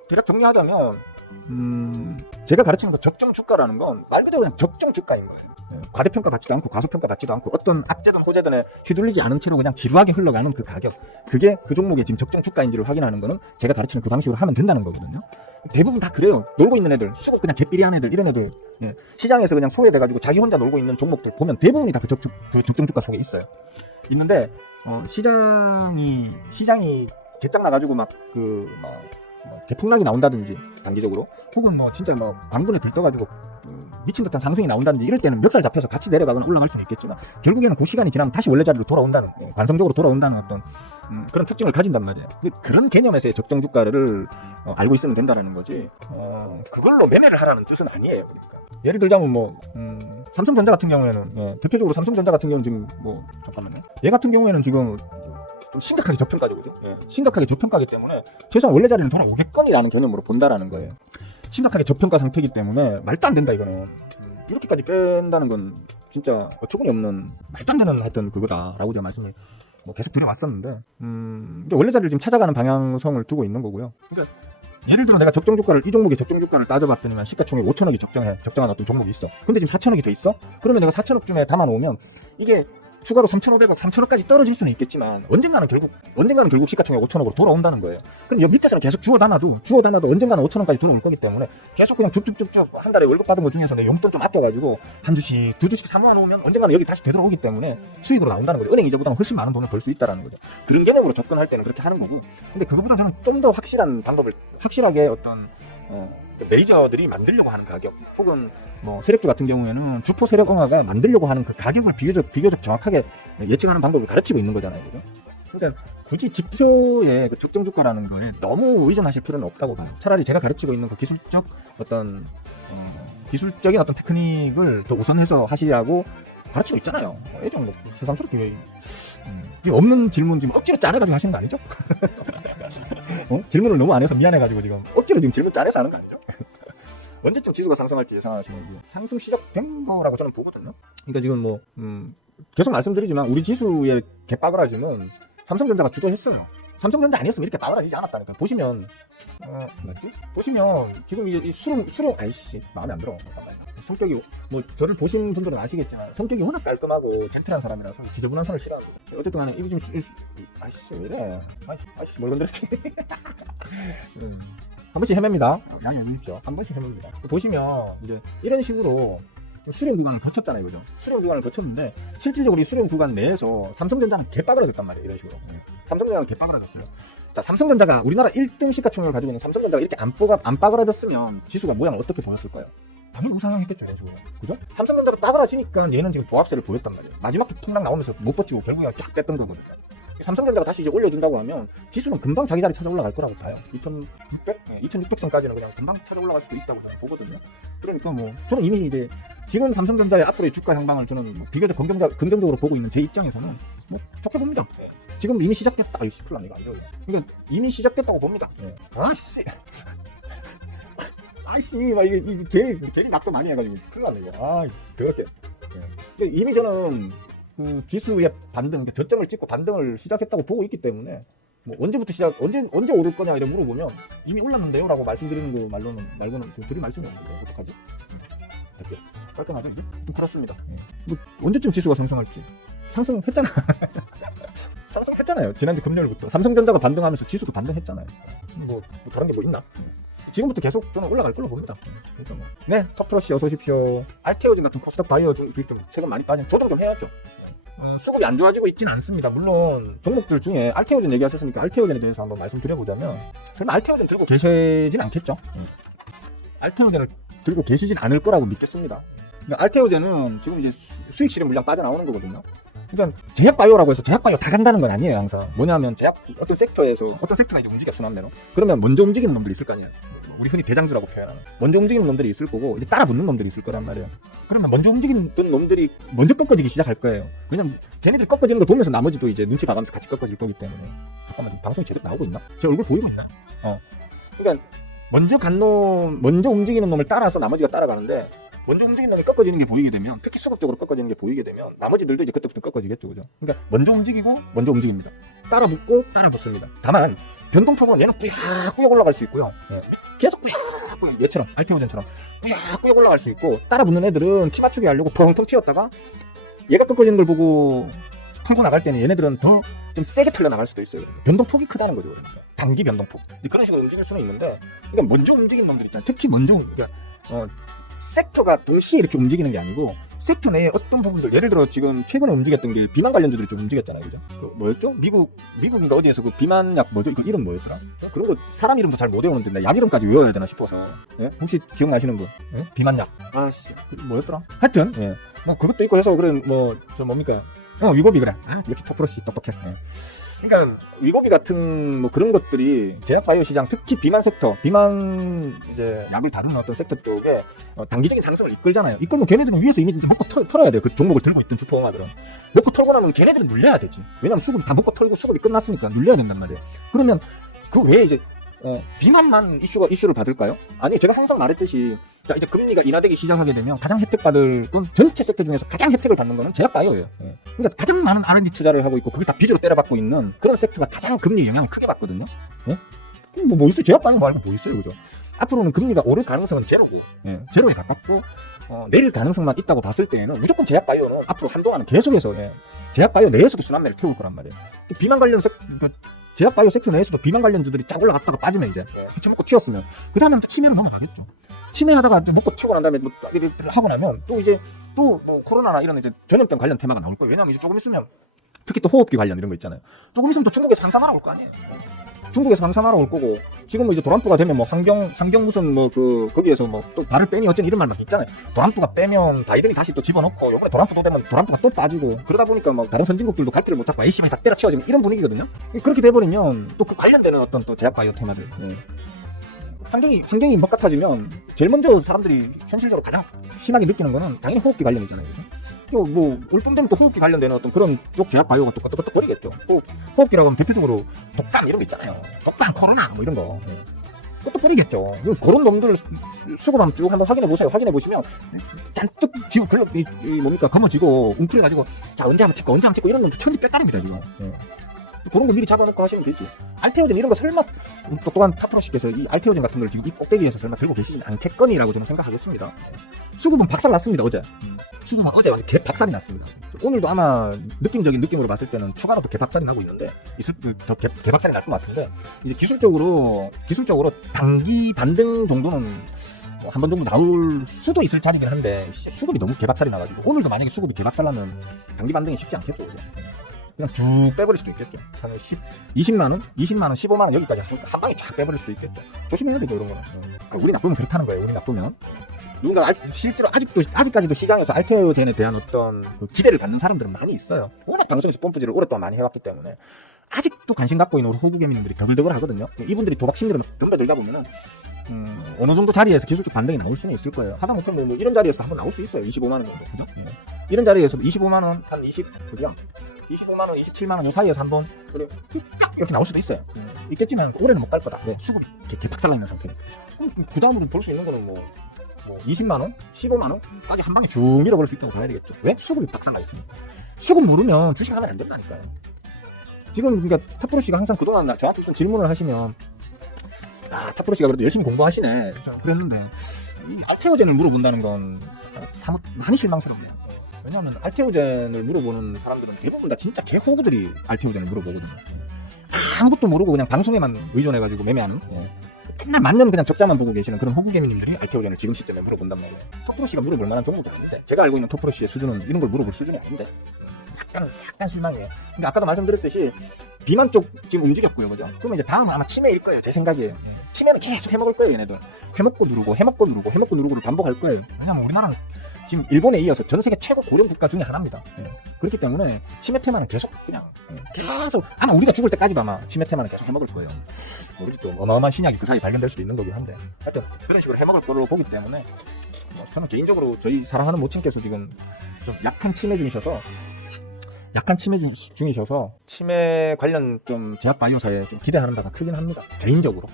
대략 정리하자면 제가 가르치는 그 적정 주가라는 건 말 그대로 그냥 적정 주가인 거예요. 과대평가 받지도 않고 과소평가 받지도 않고 어떤 악재든 호재든에 휘둘리지 않은 채로 그냥 지루하게 흘러가는 그 가격, 그게 그 종목의 지금 적정 주가인지를 확인하는 거는 제가 가르치는 그 방식으로 하면 된다는 거거든요. 대부분 다 그래요. 놀고 있는 애들, 수급 그냥 개삐리한 애들, 이런 애들, 시장에서 그냥 소외돼가지고 자기 혼자 놀고 있는 종목들 보면 대부분이 다 그 적정 주가 속에 있어요. 있는데 시장이 개짝 나가지고 대폭락이 나온다든지 단기적으로, 혹은 진짜 광분에 들떠가지고 미친 듯한 상승이 나온다든지 이럴 때는 멱살 잡혀서 같이 내려가거나 올라갈 수는 있겠지만 결국에는 그 시간이 지나면 다시 원래 자리로 돌아온다는, 관성적으로 돌아온다는 어떤 그런 특징을 가진단 말이에요. 그런 개념에서의 적정 주가를 알고 있으면 된다는 거지, 그걸로 매매를 하라는 뜻은 아니에요. 그러니까 예를 들자면 삼성전자 같은 경우에는, 대표적으로 삼성전자 같은 경우는 지금 잠깐만요. 얘 같은 경우에는 지금 좀 심각하게 저평가죠, 그죠? 심각하게 저평가기 때문에 최소한 원래 자리는 돌아오겠거니라는 개념으로 본다라는 거예요. 심각하게 저평가 상태이기 때문에 말도 안 된다, 이거는. 이렇게까지 뺀다는 건 진짜 어처구니 없는 말도 안 되는 하여튼 그거다라고 제가 말씀을 계속 드려왔었는데, 원래 자리를 지금 찾아가는 방향성을 두고 있는 거고요. 그러니까 예를 들어 내가 이 종목의 적정 주가를 따져봤더니만 시가총액 5천억이 적정한 어떤 종목이 있어. 근데 지금 4천억이 더 있어? 그러면 내가 4천억쯤에 담아놓으면 이게 추가로 3,500억, 3천억까지 떨어질 수는 있겠지만 언젠가는 결국 시가총액 5천억으로 돌아온다는 거예요. 그럼 여기 밑에서는 계속 주워 담아도 언젠가는 5천억까지 돌아올 거기 때문에 계속 그냥 쭉쭉쭉쭉 한 달에 월급 받은 것 중에서 내 용돈 좀 아껴가지고 한 주씩, 두 주씩 사모아 놓으면 언젠가는 여기 다시 되돌아오기 때문에 수익으로 나온다는 거죠. 은행 이자보다는 훨씬 많은 돈을 벌 수 있다는 거죠. 그런 개념으로 접근할 때는 그렇게 하는 거고, 근데 그거보다 저는 좀 더 확실한 방법을, 확실하게 어떤 메이저들이 만들려고 하는 가격, 혹은 세력주 같은 경우에는 주포 세력 응화가 만들려고 하는 그 가격을 비교적 정확하게 예측하는 방법을 가르치고 있는 거잖아요, 그죠? 그러니까 굳이 지표의 그 적정 주가라는 거에 너무 의존하실 필요는 없다고 봐요. 차라리 제가 가르치고 있는 그 기술적인 어떤 테크닉을 더 우선해서 하시라고 가르치고 있잖아요. 애정 세상스럽게 지금 없는 질문 지금 억지로 짜내가지고 하시는 거 아니죠? 질문을 너무 안 해서 미안해가지고 지금 억지로 질문 짜내서 하는 거 아니죠? 언제쯤 지수가 상승할지 예상하시는 게 상승 시작된 거라고 저는 보거든요. 그러니까 지금 계속 말씀드리지만 우리 지수의 개빠그라짐은 삼성전자가 주도했어요. 삼성전자 아니었으면 이렇게 빠그라지지 않았다니까. 보시면 보시면 지금 이 수능 아이씨 마음에 안 들어. 성격이 저를 보신 분들은 아시겠지만 성격이 워낙 깔끔하고 젠틀한 사람이라서 지저분한 선을 싫어하고, 어쨌든 간에 입이 좀 아이씨 왜 이래, 아이씨 뭘 건드렸지. 한 번씩 헤맵니다. 양해해 주십시오. 한 번씩 헤맵니다. 보시면 이제 이런 식으로 수렴 구간을 거쳤잖아요, 그죠? 수렴 구간을 거쳤는데 실질적으로 이 수렴 구간 내에서 삼성전자는 개빠그라졌단 말이에요, 이런 식으로. 삼성전자는 개빠그라졌어요. 자, 삼성전자가 우리나라 1등 시가총액을 가지고 있는 삼성전자가 이렇게 안 빠그라졌으면 지수가 모양을 어떻게 보였을까요? 당연히 우상향했겠죠, 이런 식으로. 그죠? 삼성전자가 빠그라지니까 얘는 지금 보합세를 보였단 말이에요. 마지막에 폭락 나오면서 못 버티고 결국에 쫙 뺐던 거거든요. 삼성전자가 다시 이제 올려준다고 하면 지수는 금방 자기 자리 찾아 올라갈 거라고 봐요. 2600선까지는 그냥 금방 찾아 올라갈 수도 있다고 저는 보거든요. 그러니까 뭐 저는 이미 이제 지금 삼성전자의 앞으로의 주가 향방을 저는 뭐 비교적 긍정적으로 보고 있는 제 입장에서는 뭐 좋게 봅니다. 지금 이미 시작됐다. 이거 큰일 납니다. 그러니까 이미 시작됐다고 봅니다. 아씨, 막 이게 괜히 낙서 많이 해가지고 큰일 났네 이거. 아, 그렇게. 이미 저는 그 지수의 반등, 저점을 찍고 반등을 시작했다고 보고 있기 때문에 뭐 언제부터 언제 오를 거냐 이래 물어보면 이미 올랐는데요라고 말씀드리는 거 말고는 드릴 말씀이 없는데 어떡하지? 됐죠? 깔끔하죠? 좀 그렇습니다. 뭐 언제쯤 지수가 상승할지 상승했잖아. 상승했잖아요. 지난주 금요일부터 삼성전자가 반등하면서 지수도 반등했잖아요. 뭐 다른 게 뭐 있나? 지금부터 계속 저는 올라갈 걸로 봅니다. 그러니까 뭐. 네, 턱프로씨 어서 오십시오. 알테오젠 같은 코스닥 바이오 주식 좀 최근 많이 빠진 조정 좀 해야죠. 수급이 안 좋아지고 있지는 않습니다. 물론 종목들 중에 알테오젠 얘기하셨으니까 알테오젠에 대해서 한번 말씀드려보자면 설마 알테오젠 들고 계시진 않겠죠? 알테오젠을 들고 계시진 않을 거라고 믿겠습니다. 그러니까 알테오젠은 지금 이제 수익 실현 물량 빠져나오는 거거든요. 그러니까 제약바이오라고 해서 제약바이오 다 간다는 건 아니에요. 항상 뭐냐면 어떤 섹터가 이제 움직여 순환매로 그러면 먼저 움직이는 놈들이 있을 거 아니에요. 우리 흔히 대장주라고 표현하는 먼저 움직이는 놈들이 있을 거고 이제 따라 붙는 놈들이 있을 거란 말이에요. 그러면 먼저 움직이는 놈들이 먼저 꺾어지기 시작할 거예요. 왜냐면 걔네들이 꺾어지는 걸 보면서 나머지도 이제 눈치 봐가면서 같이 꺾어질 거기 때문에. 잠깐만, 방송이 제대로 나오고 있나? 제 얼굴 보이고 있나? 그러니까 먼저 움직이는 놈을 따라서 나머지가 따라가는데 먼저 움직이는 놈이 꺾어지는 게 보이게 되면, 특히 수급적으로 꺾어지는 게 보이게 되면 나머지들도 이제 그때부터 꺾어지겠죠, 그죠? 그러니까 먼저 움직이고 먼저 움직입니다. 따라 붙고 따라 붙습니다. 다만 변동폭은 얘는 꾸역꾸역 올라갈 수 있고요. 계속 꾸역꾸역, 얘처럼 알테오젠처럼 꾸역꾸역 올라갈 수 있고, 따라 붙는 애들은 티 맞추기 하려고 펑텅 튀었다가 얘가 꺾어지는 걸 보고 털고 나갈 때는 얘네들은 더 좀 세게 털려 나갈 수도 있어요. 변동폭이 크다는 거죠, 그러니까. 단기 변동폭. 그런 식으로 움직일 수는 있는데, 그러니까 먼저 움직이는 놈들 있잖아요. 특히 그러니까 섹터가 동시에 이렇게 움직이는 게 아니고 섹터 내에 어떤 부분들, 예를 들어 지금 최근에 움직였던 게 비만 관련주들이 좀 움직였잖아요, 그죠? 뭐였죠? 미국인가 어디에서 그 비만약 뭐죠? 이거 이름 뭐였더라? 그런 거 사람 이름도 잘 못 외우는데 나 약 이름까지 외워야 되나 싶어서. 예? 혹시 기억나시는 분? 예? 비만약. 아씨, 뭐였더라? 하여튼, 예. 뭐 그것도 있고 해서 그래 뭡니까? 위고비 그래. 역시 토프로씨 똑똑해. 예. 그러니까 위고비 같은 뭐 그런 것들이 제약바이오 시장, 특히 비만 섹터, 비만 이제 약을 다루는 어떤 섹터 쪽에 단기적인 상승을 이끌잖아요. 이끌면 걔네들은 위에서 이미 먹고 털어야 돼요. 그 종목을 들고 있던 주포응아들은 먹고 털고 나면 걔네들은 눌려야 되지. 왜냐면 수급이 다 먹고 털고 수급이 끝났으니까 눌려야 된단 말이에요. 그러면 그 외에 이제 비만만 이슈를 받을까요? 아니, 제가 항상 말했듯이 자, 이제 금리가 인하되기 시작하게 되면 가장 혜택받을, 전체 섹터 중에서 가장 혜택을 받는 거는 제약바이오예요. 그러니까 가장 많은 R&D 투자를 하고 있고 그걸 다 빚으로 때려받고 있는 그런 섹터가 가장 금리 영향을 크게 받거든요. 뭐 있어요? 제약바이오 말고 뭐 있어요, 그죠? 앞으로는 금리가 오를 가능성은 제로고, 제로에 가깝고, 내릴 가능성만 있다고 봤을 때에는 무조건 제약바이오는 앞으로 한동안은 계속해서 제약바이오 내에서도 순환매를 태울 거란 말이에요. 비만 관련 제약바이오 섹터 내에서도 비만 관련주들이 쫙 올라갔다가 빠지면 이제 그쳐먹고 튀었으면 그 다음에 또 치매로 넘어가겠죠. 치매하다가 먹고 튀고 난 다음에 뭐 하고 나면 또 이제 또 뭐 코로나나 이런 이제 전염병 관련 테마가 나올 거예요. 왜냐면 이제 조금 있으면 특히 또 호흡기 관련 이런 거 있잖아요. 조금 있으면 또 중국에서 항산화로 올 거 아니에요. 중국에서 항산화로 올 거고, 지금은 이제 도란프가 되면 뭐 환경 무슨 뭐 거기에서 뭐 또 발을 빼니 어쩌니 이런 말 막 있잖아요. 도란프가 빼면 바이든이 다시 또 집어넣고, 요번에 도란프도 되면 도란프가 또 빠지고, 그러다 보니까 뭐 다른 선진국들도 갈 길을 못 잡고 A씨만 다 때려치워지는 이런 분위기거든요. 그렇게 돼버리면 또 그 관련되는 어떤 또 제약바이오 테마들, 환경이 막 같아지면 제일 먼저 사람들이 현실적으로 가장 심하게 느끼는 거는 당연히 호흡기 관련이잖아요. 또 뭐 올 돈 되면 또 호흡기 관련되는 어떤 그런 쪽 제약바이오가 또 끄떡끄떡거리겠죠. 또 호흡기라고 하면 대표적으로 독감 이런 거 있잖아요. 독감, 코로나 뭐 이런 거 끄떡거리겠죠. 그런 놈들 수급 한번 쭉 한번 확인해 보세요. 확인해 보시면 잔뜩 지고 뭡니까 검어지고 웅크려가지고 자 언제 한번 찍고 이런 놈들 천지 빼따릅니다 지금. 그런 거 미리 잡아놓고 하시면 되지. 알테오젠 이런 거 설마 똑똑한 타프로씨께서 이 알테오젠 같은 걸 지금 이 꼭대기에서 설마 들고 계시진 않겠거니라고 저는 생각하겠습니다. 수급은 박살났습니다 어제. 수급은 어제 완전 개박살이 났습니다. 오늘도 아마 느낌적인 느낌으로 봤을 때는 추가로 또 개박살이 나고 있는데 더 개박살이 날 것 같은데 이제 기술적으로 단기 반등 정도는 한 번 정도 나올 수도 있을 자리긴 한데 수급이 너무 개박살이 나가지고 오늘도 만약에 수급이 개박살나면 단기 반등이 쉽지 않겠죠. 그냥 쭉 빼버릴 수도 있겠죠. 한 20만원, 20만원, 15만원 여기까지 한 방에 쫙 빼버릴 수도 있겠죠. 조심해야 되죠, 이런 거는. 우리 나쁘면 그렇다는 거예요, 우리 나쁘면. 누군가 실제로 아직까지도 시장에서 알테오젠에 대한 어떤 그 기대를 갖는 사람들은 많이 있어요. 워낙 방송에서 뽐뿌질을 오랫동안 많이 해왔기 때문에 아직도 관심 갖고 있는 우리 호구개미님들이 더글더글 하거든요. 이분들이 도박 심리를 덤벼들다 보면은 어느 정도 자리에서 기술적 반등이 나올 수는 있을 거예요. 하다못해 뭐 이런 자리에서 한번 나올 수 있어요. 25만원 정도, 그죠? 이런 자리에서 25만원 한 25만원, 27만원 요 사이에서 한번 딱 이렇게 나올 수도 있어요. 있겠지만 올해는 못 갈 거다. 왜? 수급이 이렇게 박살나 있는 상태니까. 그 다음으로 볼 수 있는 거는 뭐 20만원, 15만원까지 한 방에 쭉 밀어버릴 수 있다고 봐야 되겠죠. 왜? 수급이 박살나 있으니까. 수급 누르면 주식 하면 안 된다니까요. 지금 그러니까 타프로씨가 항상 그동안 저한테 무슨 질문을 하시면 타프로씨가 그래도 열심히 공부하시네 그랬는데 이 알테오젠을 물어본다는 건 사뭇 많이 실망스럽네요. 왜냐하면 알테오젠을 물어보는 사람들은 대부분 다 진짜 개호구들이 알테오젠을 물어보거든요. 아무것도 모르고 그냥 방송에만 의존해가지고 매매하는 맨날 맞는 그냥 적자만 보고 계시는 그런 호구개미님들이 알테오젠을 지금 시점에 물어본단 말이에요. 토프로씨가 물어볼 만한 종목도 아닌데 제가 알고 있는 토프로씨의 수준은 이런 걸 물어볼 수준이 아닌데 약간 실망이에요. 근데 아까도 말씀드렸듯이 비만 쪽 지금 움직였고요, 그죠? 그러면 이제 다음은 아마 치매일 거예요, 제 생각이에요. 치매는 계속 해먹을 거예요, 얘네들. 해먹고 누르고를 반복할 거예요. 왜냐면 우리나라는 지금 일본에 이어서 전 세계 최고 고령 국가 중에 하나입니다. 그렇기 때문에 치매 테마는 계속 아마 우리가 죽을 때까지도 아마 치매 테마는 계속 해먹을 거예요. 모르지 또 어마어마한 신약이 그 사이 발견될 수도 있는 거긴 한데 하여튼 그런 식으로 해먹을 거로 보기 때문에 저는 개인적으로 저희 사랑하는 모친께서 지금 좀 약한 치매 중이셔서 치매 관련 좀 제약바이오사에 좀 기대하는 바가 크긴 합니다. 개인적으로.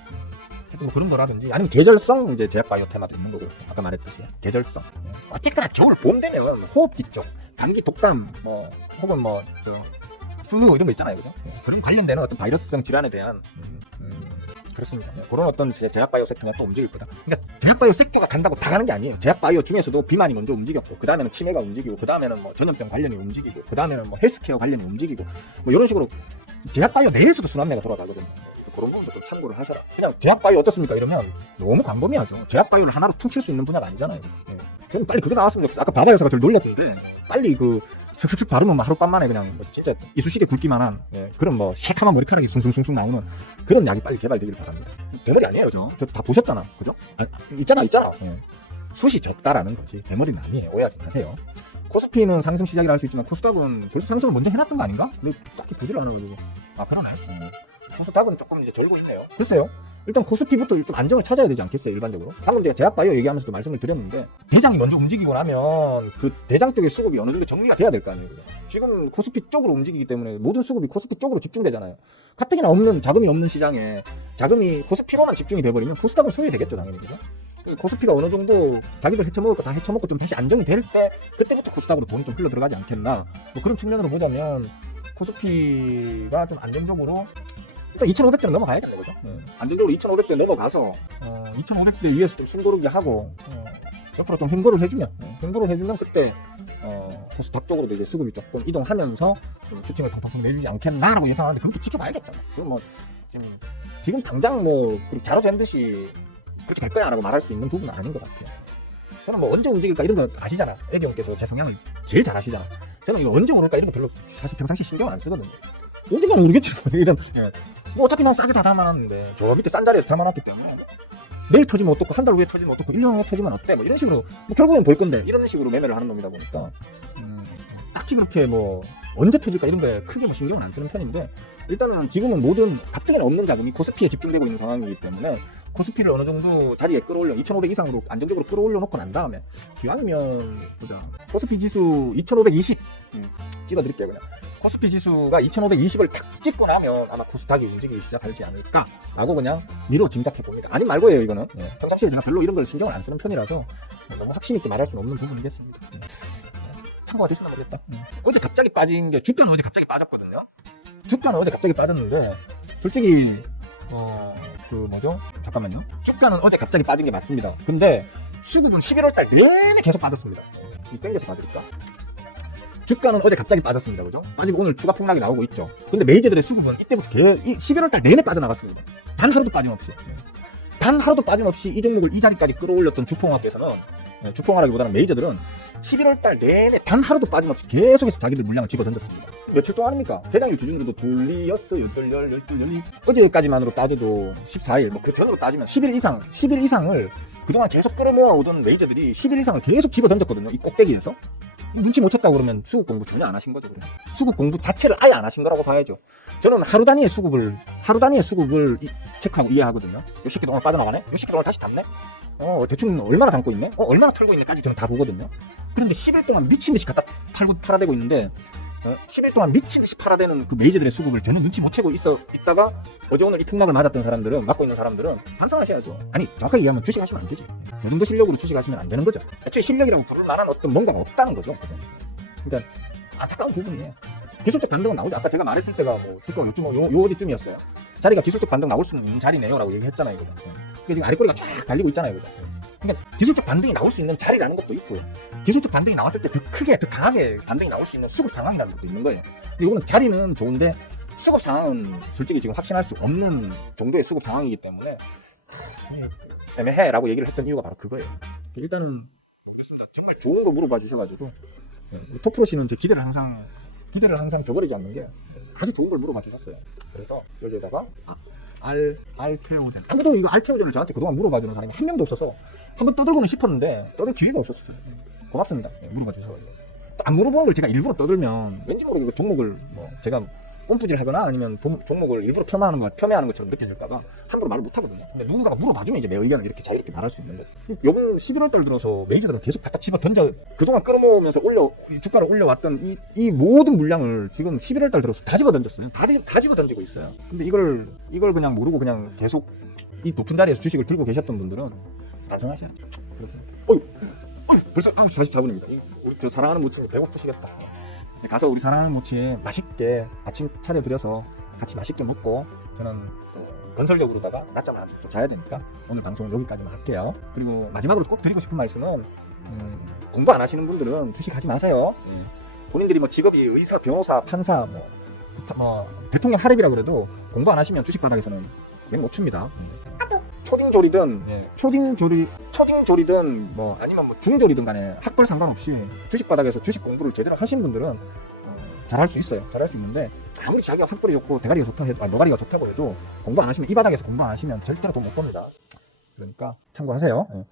뭐 그런 거라든지 아니면 계절성 이제 제약바이오 테마도 있는 거고 아까 말했듯이 계절성. 어쨌거나 겨울 봄 되면 호흡기 쪽, 감기 독감 뭐 혹은 플루 이런 거 있잖아요, 그죠? 그런 관련되는 어떤 바이러스성 질환에 대한 그렇습니다. 그런 어떤 제약바이오 섹터가 또 움직일 거다. 그러니까 제약바이오 섹터가 간다고 다 가는 게 아니에요. 제약바이오 중에서도 비만이 먼저 움직였고, 그 다음에는 치매가 움직이고, 그 다음에는 뭐 전염병 관련이 움직이고, 그 다음에는 뭐 헬스케어 관련이 움직이고, 뭐 이런 식으로 제약바이오 내에서도 순환매가 돌아가거든요. 그런 부분도 좀 참고를 하셔라. 그냥 제약바이오 어떻습니까? 이러면 너무 광범위하죠. 제약바이오를 하나로 퉁칠 수 있는 분야가 아니잖아요. 저는 빨리 그게 나왔으면 좋겠어요. 아까 바바여사가 저를 놀렸던데 빨리 슥슥슥 바르면 하룻밤만에 그냥 진짜 이쑤시개 굵기만한 그런 새카만 머리카락이 숭숭숭숭 나오는 그런 약이 빨리 개발되길 바랍니다. 대머리 아니에요, 저 다 보셨잖아, 그죠? 있잖아. 숱이 적다라는 거지 대머리는 아니에요. 오해하지 마세요. 코스피는 상승 시작이라 할 수 있지만 코스닥은 벌써 상승을 먼저 해놨던 거 아닌가? 근데 딱히 보질 않아가지고 그러네. 코스닥은 조금 이제 절고 있네요. 글쎄요. 일단 코스피부터 좀 안정을 찾아야 되지 않겠어요, 일반적으로? 방금 제가 제약바이오 얘기하면서도 말씀을 드렸는데 대장이 먼저 움직이고 나면 그 대장 쪽의 수급이 어느 정도 정리가 돼야 될 거 아니에요. 지금 코스피 쪽으로 움직이기 때문에 모든 수급이 코스피 쪽으로 집중되잖아요. 가뜩이나 자금이 없는 시장에 자금이 코스피로만 집중이 돼버리면 코스닥은 소외되겠죠, 당연히. 그죠? 코스피가 어느 정도 자기들 해쳐먹을 거 다 해쳐먹고 좀 다시 안정이 될 때 그때부터 코스닥으로 돈이 좀 흘러 들어가지 않겠나. 뭐 그런 측면으로 보자면 코스피가 좀 안정적으로 일단 2,500대는 넘어가야겠네, 그죠? 안정적으로 2,500대 넘어가서 2,500대 위에서 좀 숨고르기 하고 옆으로 좀 횡보를 해주면 그때 코스닥 쪽으로 이제 수급이 조금 이동하면서 좀 슈팅을 통통 내주지 않겠나라고 예상하는데 그것도 지켜봐야겠죠. 그건 지금 당장 자로된 듯이 그렇게 될 거야라고 말할 수 있는 부분은 아닌 것 같아요. 저는 언제 움직일까 이런 거 아시잖아. 애기형께서 제 성향을 제일 잘 아시잖아. 저는 이거 언제 오를까 이런 거 별로 사실 평상시 신경 안 쓰거든요. 언젠가는 모르겠지. 이런 어차피 난 싸게 다 담아놨는데 저 밑에 싼 자리에서 담아놨기 때문에 내일 터지면 어떻고 한 달 후에 터지면 어떻고 1년 후에 터지면 어때 이런 식으로 결국엔 볼 건데 이런 식으로 매매를 하는 놈이다 보니까 딱히 그렇게 언제 터질까 이런 거에 크게 신경은 안 쓰는 편인데 일단은 지금은 모든 가뜩이나 없는 자금이 코스피에 집중되고 있는 상황이기 때문에 코스피를 어느 정도 자리에 끌어올려 2,500 이상으로 안정적으로 끌어올려 놓고 난 다음에 기왕이면 보자. 코스피 지수 2,520 찍어드릴게요. 그냥 코스피 지수가 2,520을 탁 찍고 나면 아마 코스닥이 움직이기 시작하지 않을까라고 그냥 미로 짐작해 봅니다. 아니 말고예요, 이거는. 평상시에 제가 별로 이런 걸 신경을 안 쓰는 편이라서 너무 확신 있게 말할 수는 없는 부분이겠습니다. 참고가 되시나 모르겠다. 어제 갑자기 빠진 게 주가는 어제 갑자기 빠졌거든요. 주가는 어제 갑자기 빠졌는데 솔직히 잠깐만요. 주가는 어제 갑자기 빠진 게 맞습니다. 근데 수급은 11월달 내내 계속 빠졌습니다. 땡겨서 봐드릴까? 주가는 어제 갑자기 빠졌습니다. 그죠? 빠지고 오늘 추가 폭락이 나오고 있죠. 근데 메이저들의 수급은 이때부터 11월 달 내내 빠져나갔습니다. 단 하루도 빠짐없이. 단 하루도 빠짐없이 이 종목을 이 자리까지 끌어올렸던 주폭학께서는, 주폭하라기보다는 메이저들은 11월 달 내내 단 하루도 빠짐없이 계속해서 자기들 물량을 집어 던졌습니다. 며칠 동안입니까? 대장일 기준으로도 둘리였어, 열둘. 어제까지만으로 따져도 14일, 뭐 그 전으로 따지면 10일 이상을 그동안 계속 끌어모아 오던 메이저들이 10일 이상을 계속 집어 던졌거든요. 이 꼭대기에서. 눈치 못 챘다고 그러면 수급 공부 전혀 안 하신 거죠. 그냥. 수급 공부 자체를 아예 안 하신 거라고 봐야죠. 저는 하루 단위의 수급을 체크하고 이해하거든요. 요 새끼 동안 빠져나가네? 요 새끼 동안 다시 담네? 대충 얼마나 담고 있네? 얼마나 털고 있네까지 저는 다 보거든요. 그런데 10일 동안 미친듯이 갖다 팔아대고 있는데, 10일 동안 미친듯이 팔아대는 그 메이저들의 수급을 저는 눈치 못 채고 있다가 어제 오늘 이 폭락을 맞았던 사람들은, 맞고 있는 사람들은 반성하셔야죠. 아니, 정확하게 이해하면 주식하시면 안 되지. 요 정도 실력으로 주식하시면 안 되는 거죠. 애초에 실력이라고 부를 만한 어떤 뭔가가 없다는 거죠. 그러니까 안타까운 부분이에요. 기술적 반등은 나오죠. 아까 제가 말했을 때가 뭐 주가 요 어디쯤이었어요. 자리가 기술적 반등 나올 수 있는 자리네요 라고 얘기했잖아요. 그죠? 그게 지금 아래꼬리가 쫙 달리고 있잖아요. 그죠? 그러니까 기술적 반등이 나올 수 있는 자리라는 것도 있고요. 기술적 반등이 나왔을 때 더 크게, 더 강하게 반등이 나올 수 있는 수급 상황이라는 것도 있는 거예요. 근데 이거는 자리는 좋은데 수급 상황은 솔직히 지금 확신할 수 없는 정도의 수급 상황이기 때문에 애매해라고 얘기를 했던 이유가 바로 그거예요. 일단은 모르겠습니다. 정말 좋은 거 물어봐 주셔가지고 토프로 씨는 제 기대를 항상 저버리지 않는 게 아주 좋은 걸 물어봐 주셨어요. 그래서 여기에다가 알테오젠. 아무도 이거 알테오젠을 저한테 그동안 물어봐 주는 사람이 한 명도 없어서 한번 떠들고는 싶었는데 떠들 기회가 없었어요. 고맙습니다. 물어봐 주셔서. 안 물어보는 걸 제가 일부러 떠들면 왠지 모르게 종목을 뭐 제가 꼼푸질 하거나 아니면 종목을 일부러 폄하하는 것처럼 느껴질까봐 함부로 말을 못 하거든요. 근데 누군가가 물어봐주면 이제 내 의견을 이렇게 자유롭게 말할 수 있는 거죠. 요번 11월 달 들어서 메이저들은 계속 갖다 집어 던져, 그동안 끌어모으면서 주가를 올려왔던 이 모든 물량을 지금 11월 달 들어서 다 집어 던졌어요. 다 집어 던지고 있어요. 근데 이걸 그냥 모르고 그냥 계속 이 높은 자리에서 주식을 들고 계셨던 분들은 반성하셔야죠. 그렇습니다. 벌써 9시 44분입니다. 우리 저 사랑하는 모친이 배고프시겠다. 가서 우리 사랑하는 모치에 맛있게 아침 차려드려서 같이 맛있게 먹고, 저는 건설적으로다가 낮잠을 한 번 자야 되니까 오늘 방송은 여기까지만 할게요. 그리고 마지막으로 꼭 드리고 싶은 말씀은, 공부 안 하시는 분들은 주식하지 마세요. 본인들이 뭐 직업이 의사, 변호사, 판사, 뭐 대통령 하랩이라 그래도 공부 안 하시면 주식 바닥에서는 맨 못 춥니다. 초딩조리든 뭐 아니면 뭐 중조리든 간에 학벌 상관없이 주식 바닥에서 주식 공부를 제대로 하시는 분들은 잘할 수 있어요. 잘할 수 있는데 아무리 자기가 학벌이 좋고 대가리가 좋다 해도, 노가리가 좋다고 해도 공부 안 하시면, 이 바닥에서 공부 안 하시면 절대로 돈 못 법니다. 그러니까 참고하세요.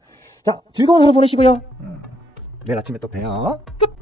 자, 즐거운 하루 보내시고요. 내일 아침에 또 봬요. 끝!